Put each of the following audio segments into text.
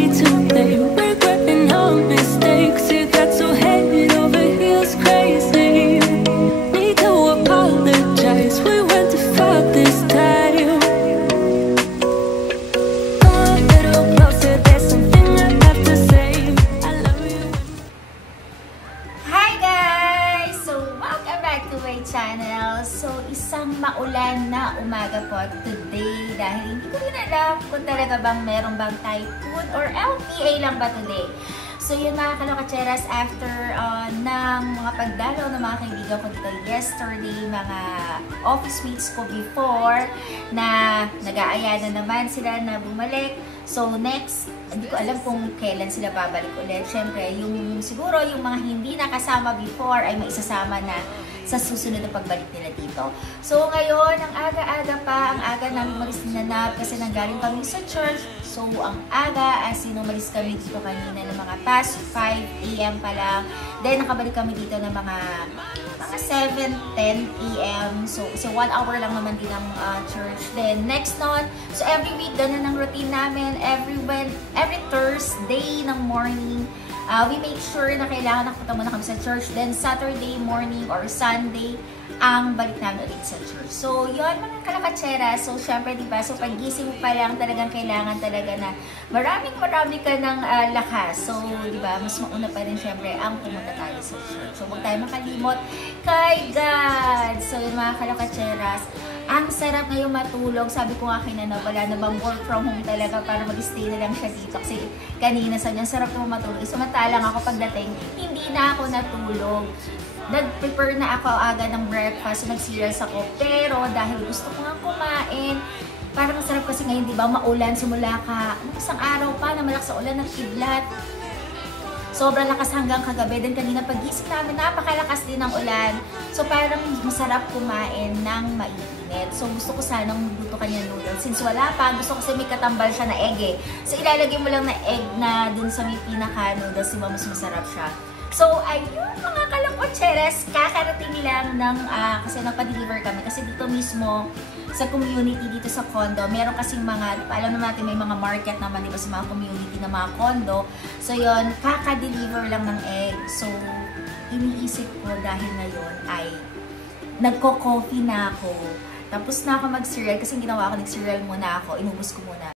way too late. Regretting your mistakes, you got so head over heels crazy. Need to apologize, we went too far this time. Come a little closer, there's something I have to say. I love you. Hi guys! So, welcome back to my channel. So, isang maulan na umaga po today dahil hindi ko rin alam kung talaga bang meron bang typhoon or LPA lang ba today. So, yun mga kalokatseras, after ng mga pagdalaw ng mga kaibigan ko dito yesterday, mga office mates ko before, na nag-aaya na naman sila na bumalik. So, next, hindi ko alam kung kailan sila babalik ulit. Siyempre, siguro yung mga hindi nakasama before ay maisasama na sa susunod na pagbalik nila dito. So, ngayon, ang aga-aga pa, ang aga namin umalis nanap kasi nanggaling kami sa church. So, ang aga, as in, umalis kami dito kanina ng mga past 5 AM pa lang. Then, nakabalik kami dito ng mga 7-10 AM. So, 1 hour lang naman din ang church. Then, next nun, so every week, ganun ang routine namin. Every Thursday ng morning, we make sure na kailangan nakapunta muna kami sa church. Then, Saturday morning or Sunday, ang balik namin ulit sa church. So, yun mga kalakatsera. So, syempre, diba? So, pag-gising mo pa lang, talagang kailangan talaga na marami ka ng lakas. So, diba? Mas mauna pa rin, syempre, ang pumunta tayo sa church. So, huwag tayo makalimot kay God. So, yun mga kalakatseras, ang sarap ngayong matulog. Sabi ko nga kina na wala na bang work from home talaga para mag-stay na lang siya dito. Kasi kanina sabi niya, sarap naman matulog. Samantalang ako pagdating, hindi na ako natulog. Nag-prepare na ako aga ng breakfast, so nag-cereals ako. Pero dahil gusto ko nga kumain, parang masarap kasi ngayon, di ba, maulan, simula ka, isang araw pa na malakas sa ulan ng kidlat. Sobrang lakas hanggang kagabi. Then kanina pagising namin, napakalakas din ng ulan. So parang masarap kumain ng mainit. So gusto ko sanang luto kanya noodles. Since wala pa, gusto ko kasi may katambal siya na egg eh. So ilalagay mo lang na egg na dun sa may pinaka-noodles, diba mas masarap siya. So, ayun mga kalakotseres, kakarating lang ng, kasi nagpa-deliver kami. Kasi dito mismo, sa community dito sa condo, meron kasing mga, alam naman natin may mga market naman, diba, sa mga community na mga condo. So, yun, kaka-deliver lang ng egg. So, iniisip ko dahil ngayon ay nagko-coffee na ako. Tapos na ako mag-cereal, kasi ginawa ko, nag-cereal muna ako, inubos ko muna.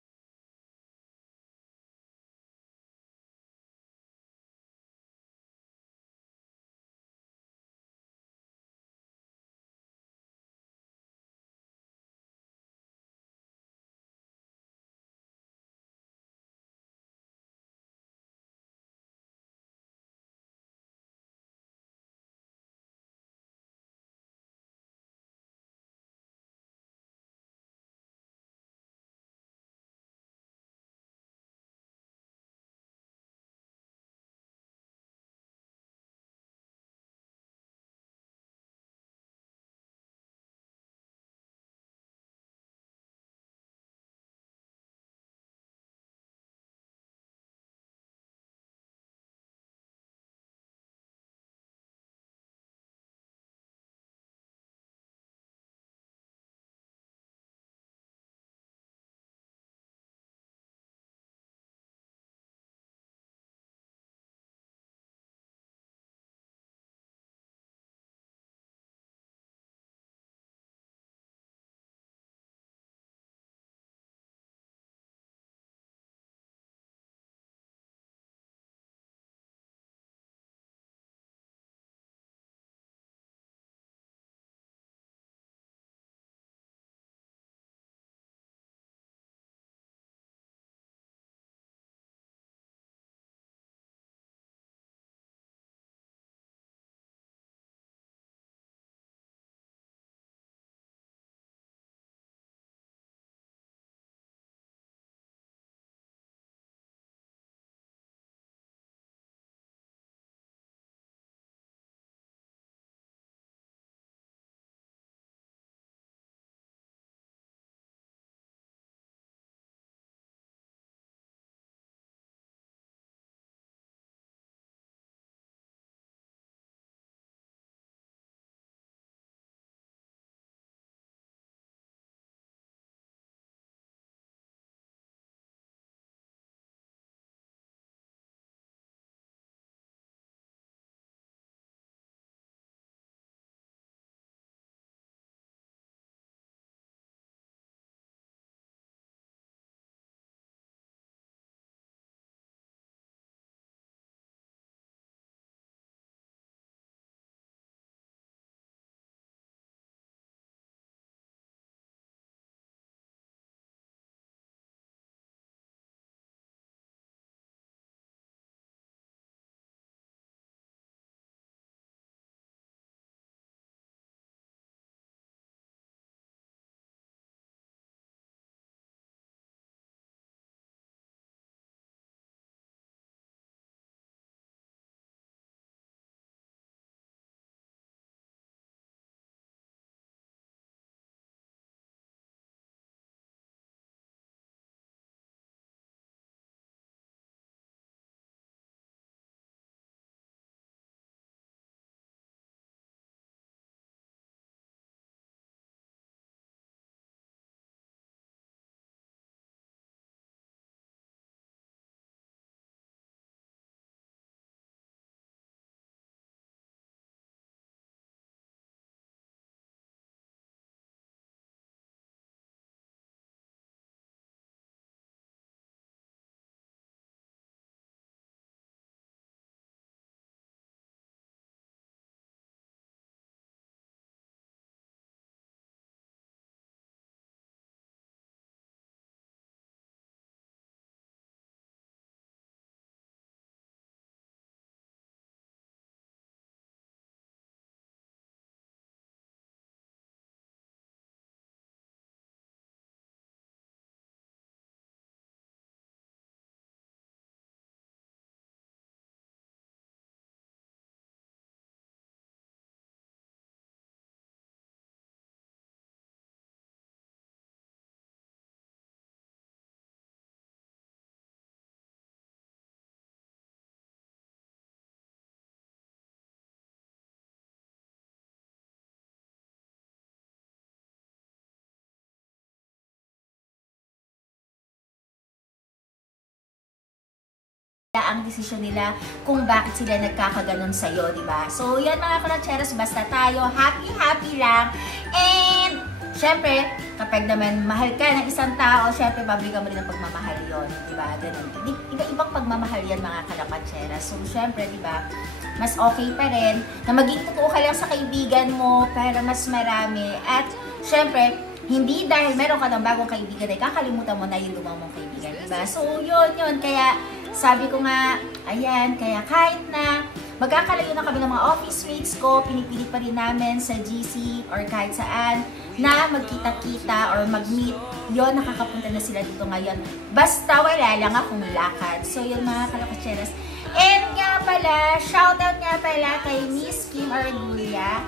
ang desisyon nila kung bakit sila nagkakaganon sa'yo, diba? So, yan mga karatseros, basta tayo, happy lang. And, syempre, kapag naman mahal ka ng isang tao, syempre, pabrikan mo rin ang pagmamahal yun, diba? Ganun. Iba-ibang pagmamahal yan mga kalapatseras. So, syempre, diba, mas okay pa rin na maging totoo ka lang sa kaibigan mo para mas marami. At, syempre, hindi dahil meron ka ng bagong kaibigan ay kakalimutan mo na yung lumang mong kaibigan, diba? So, yun. Kaya, sabi ko nga, ayan, kaya kahit na magkakalayo na kami ng mga office mates ko, pinipilit pa rin namin sa GC or kahit saan na magkita-kita or mag-meet. Yun, nakakapunta na sila dito ngayon. Basta wala lang akong lakad. So, yun mga kalapatseras. And nga pala, shoutout nga pala kay Miss Kim Argulia.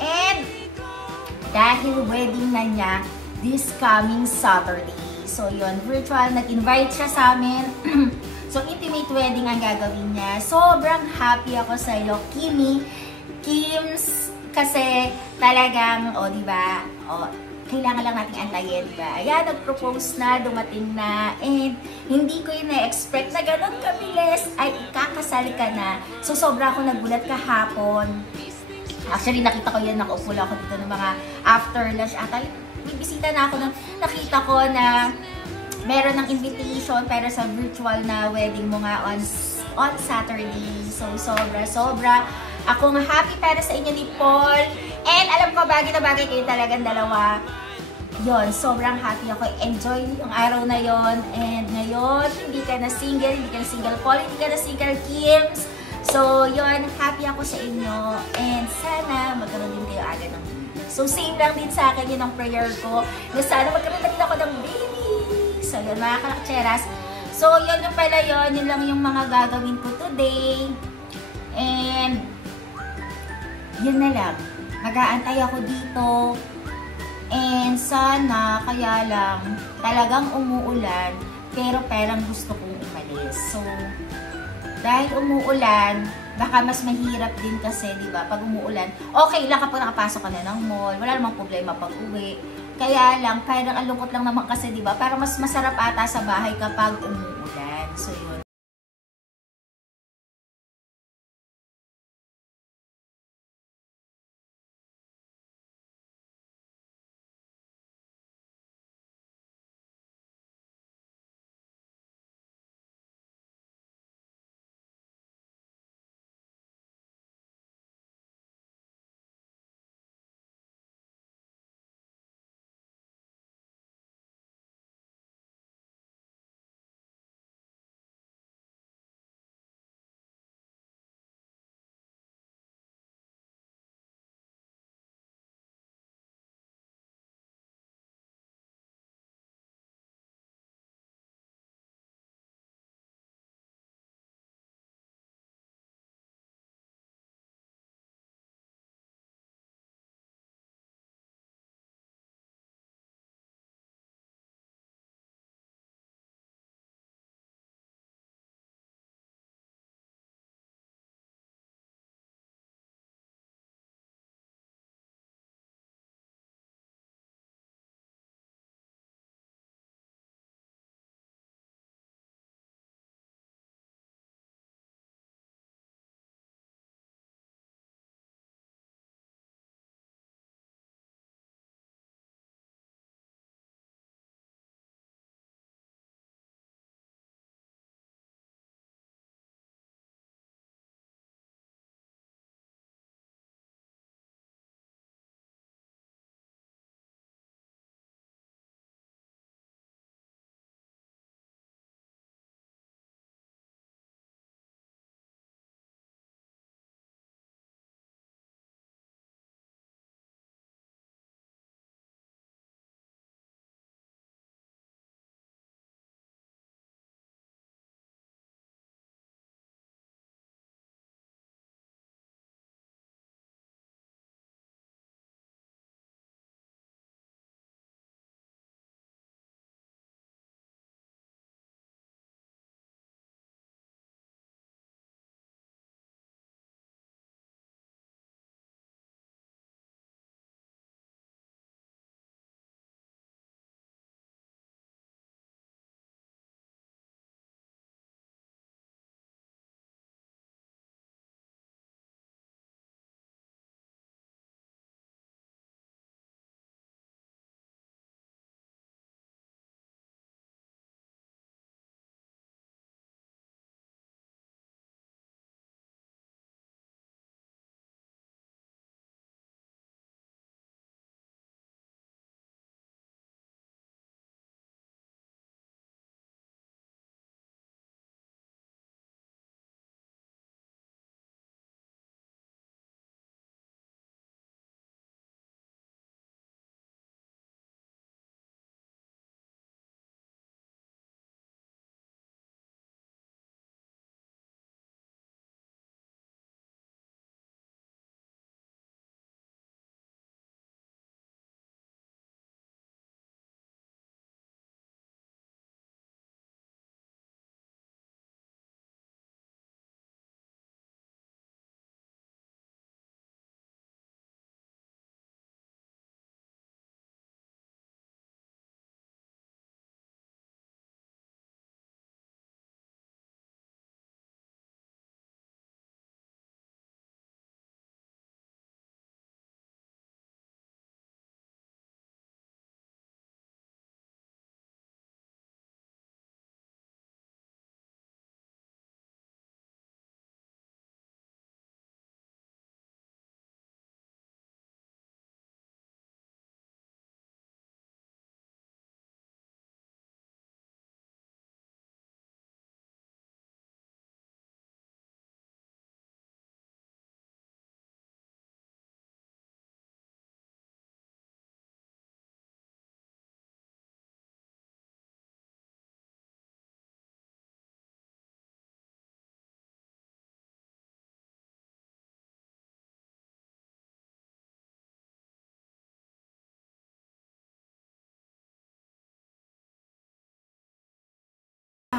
And dahil wedding na niya this coming Saturday. So, yun, virtual, nag-invite siya sa amin. So, intimate wedding ang gagawin niya. Sobrang happy ako sa iyo, Kimi. Kims, kasi talagang, diba, kailangan lang natin antayin, diba? Ayan, nag-propose na, dumating na, and hindi ko yun na-expect na ganun kabilis, ay ikakasal ka na. So, sobra ako nagulat kahapon. Actually, nakita ko yan, nakaupo lang ako dito ng mga after lunch. Ata, may bisita na ako, nakita ko na meron ng invitation pero sa virtual na wedding mo nga on Saturday. So, sobra. Ako nga happy para sa inyo ni Paul. And alam ko, bagay na bagay kayo talagang dalawa. Yon, sobrang happy ako. Enjoy yung araw na yon. And ngayon, hindi ka na single Paul, hindi ka na single Kims. So, yon, happy ako sa inyo. And sana magkaroon din kayo agad ng baby. So, same lang din sa akin yun ang prayer ko. Na sana magkaroon din ako ng baby. So, yun mga kalakcheras. So, yun yung pala yun. Yun lang yung mga gagawin ko today. And, yun na lang. Mag-aantay ako dito. And sana, kaya lang, talagang umuulan. Pero parang gusto kong umalis. So, dahil umuulan, baka mas mahirap din kasi, di ba? Pag umuulan, okay lang kapag nakapasok ka na ng mall, wala namang problema pag uwi. Kaya lang, parang ang lungkot lang naman kasi, di ba? Parang mas masarap ata sa bahay kapag umuulan. So, yun.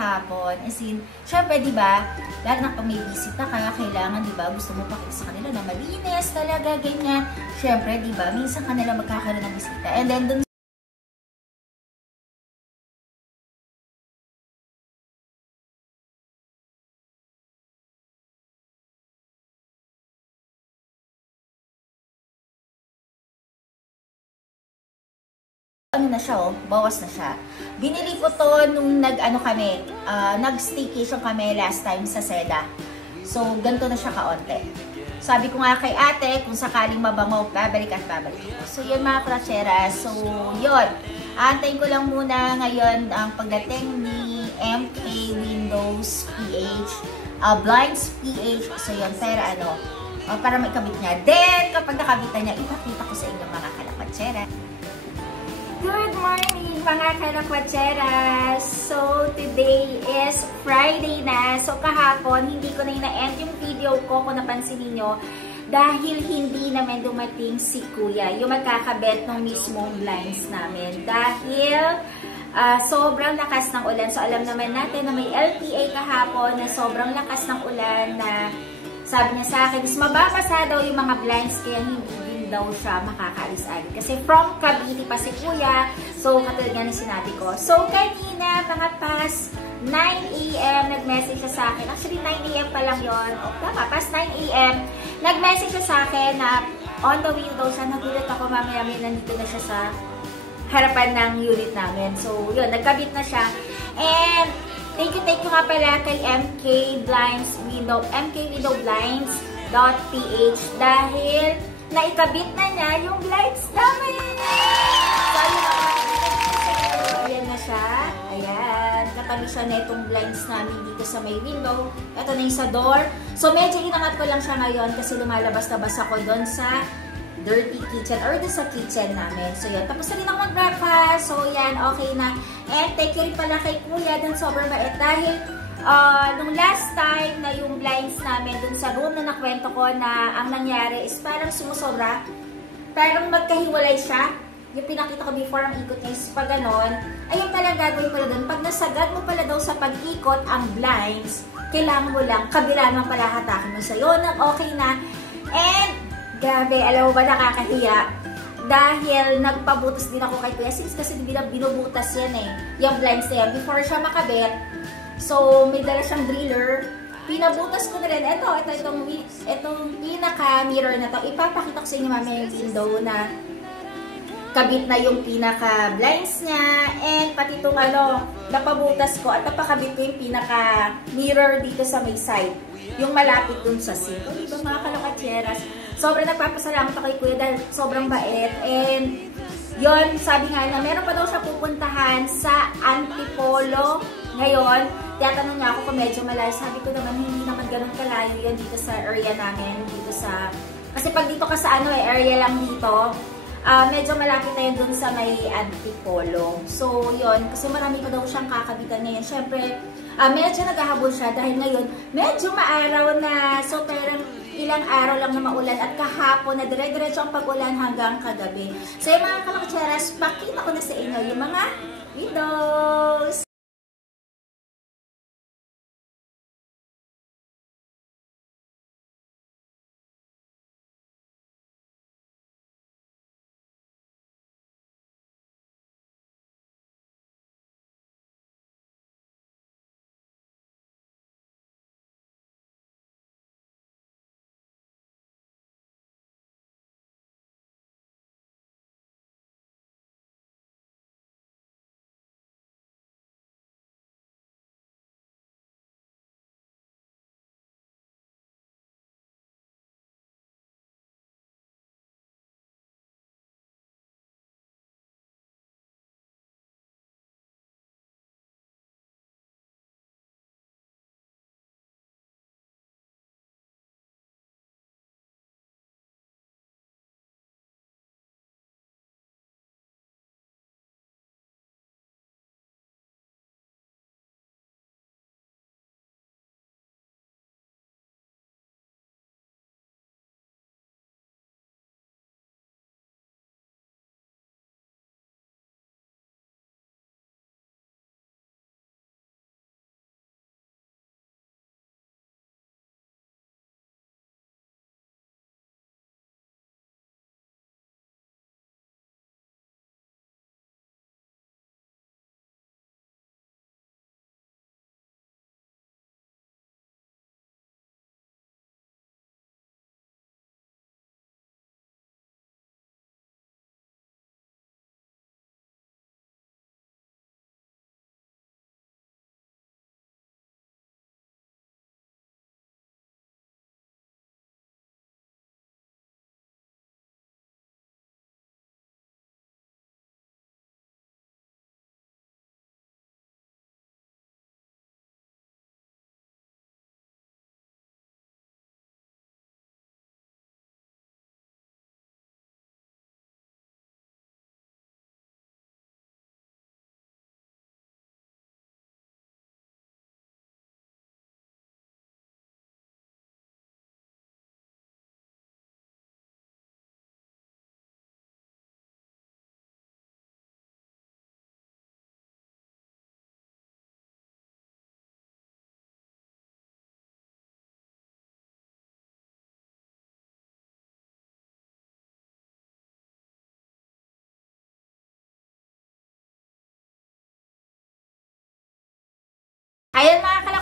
kahapon. As in, syempre, di ba, lalo na pag may bisita ka, kailangan, di ba, gusto mo pakita sa kanila na malinis talaga, ganyan. Syempre, di ba, minsan kanila magkakaroon ng bisita. And then, dun ano na siya, oh, bawas na siya. Binili ko to nung nag-staycation kami last time sa Seda. So, ganito na siya kaonte. Sabi ko nga kay ate, kung sakaling mabango, babalik at babalik. So, yun mga kratseras. So, yun. Aantayin ko lang muna ngayon ang pagdating ni MK Windows PH, Blinds PH. So, yun. Pero para maikabit niya. Then, kapag nakabit na niya, ipakita ko sa inyo mga kalakwatseras. Good morning mga kalakwacheras! So, today is Friday na. So, kahapon, hindi ko na ina-end yung video ko kung napansin niyo dahil hindi naman dumating si Kuya, yung magkakabit ng mismong blinds namin. Dahil sobrang lakas ng ulan. So, alam naman natin na may LPA kahapon na sobrang lakas ng ulan na sabi niya sa akin, is mababasa daw yung mga blinds kaya hindi daw siya makakaalis-alis. Kasi from Cavite pa si Kuya. So, katulad nga na sinabi ko. So, kanina, mga past 9 AM, nag-message siya sa akin. Actually, 9 AM pa lang yun. O, tama, past 9 AM, nag-message siya sa akin na on the way daw siya. Nagulat ako, mamaya nandito na siya sa harapan ng unit namin. So, yun, nagkabit na siya. And, thank you nga pala kay MK Window Blinds.ph dahil naikabit na niya yung lights namin! So, ayan na siya. Ayan. Katabi siya na itong blinds namin dito sa may window. Ito na yung sa door. So, medyo inangat ko lang siya ngayon kasi lumalabas-labas ako doon sa dirty kitchen or doon sa kitchen namin. So, yan. Tapos na rin ako mag-breakfast. So, yan. Okay na. And thank you rin pala kay Kuya dun sobrang bait dahil nung last time na yung blinds namin dun sa room na nakwento ko na ang nangyari is parang sumusobra. Parang magkahiwalay siya. Yung pinakita ko before ang ikot niya is pag ganon. Ayun pala gagawin pala dun. Pag nasagad mo pala daw sa pag-ikot ang blinds, kailangan mo lang kabila naman pala hatakin mo sa'yo. Okay na. And, grabe, alam mo ba nakakahiya? Dahil nagpabutas din ako kay Kuya Six kasi binubutas yan yung blinds na yan before siya makabit. So, may dala siyang driller. Pinabutas ko na rin. Itong pinaka-mirror na to. Ipapakita ko sa inyo mamaya yung window na kabit na yung pinaka-blinds niya. And pati itong napabutas ko at napakabit ko yung pinaka-mirror dito sa may side. Yung malapit dun sa sink. O, diba mga kalakatyeras? Sobrang nagpapasalamat ako kay Kuya dahil sobrang bait. And yon, sabi nga na meron pa daw siya pupuntahan sa Antipolo ngayon. Tiyatanong niya ako kung medyo malayo. Sabi ko naman, hindi naman ganun kalayo yan dito sa area namin. Kasi pag dito ka sa area lang dito, medyo malapit na yun dun sa may Antipolo. So, yun. Kasi marami pa daw siyang kakabitan ngayon. Siyempre, medyo naghahabol siya dahil ngayon, medyo maaraw na. So, parang ilang araw lang na maulan at kahapon na dire-diretso ang pag-ulan hanggang kagabi. So, yung mga kalakatseras, pakita ko na sa inyo yung mga windows.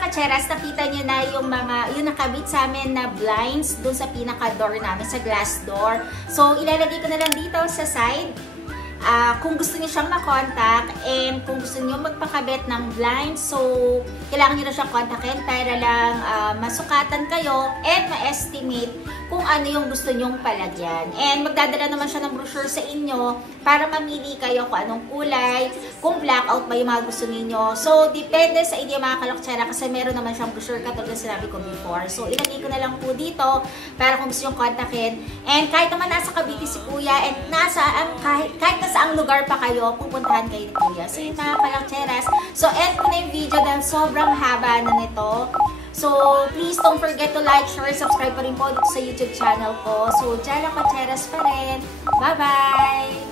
Kacheras, nakita nyo na yung nakabit sa amin na blinds dun sa pinaka-door namin, sa glass door. So, ilalagay ko na lang dito sa side. Kung gusto niyo siyang makontak and kung gusto niyo magpakabit ng blinds, so kailangan niyo na siyang kontakin para lang masukatan kayo and ma-estimate kung ano yung gusto nyong palagyan. And magdadala naman siya ng brochure sa inyo para mamili kayo kung anong kulay, kung blackout ba yung mga gusto ninyo. So, depende sa inyo mga kaloktsera kasi meron naman siyang brochure katulad na sinabi ko before. So, ilagay ko na lang po dito para kung gusto nyong kontakin. And kahit naman nasa Cavite si Kuya and kahit nasa ang lugar pa kayo, pupuntahan kayo ni Kuya. So, yung mga kalokteras. So, end ko na yung video dahil sobrang haba na nito. So, please don't forget to like, share, subscribe pa rin po dito sa YouTube channel ko. So, Jella Kacheras pa rin. Bye-bye!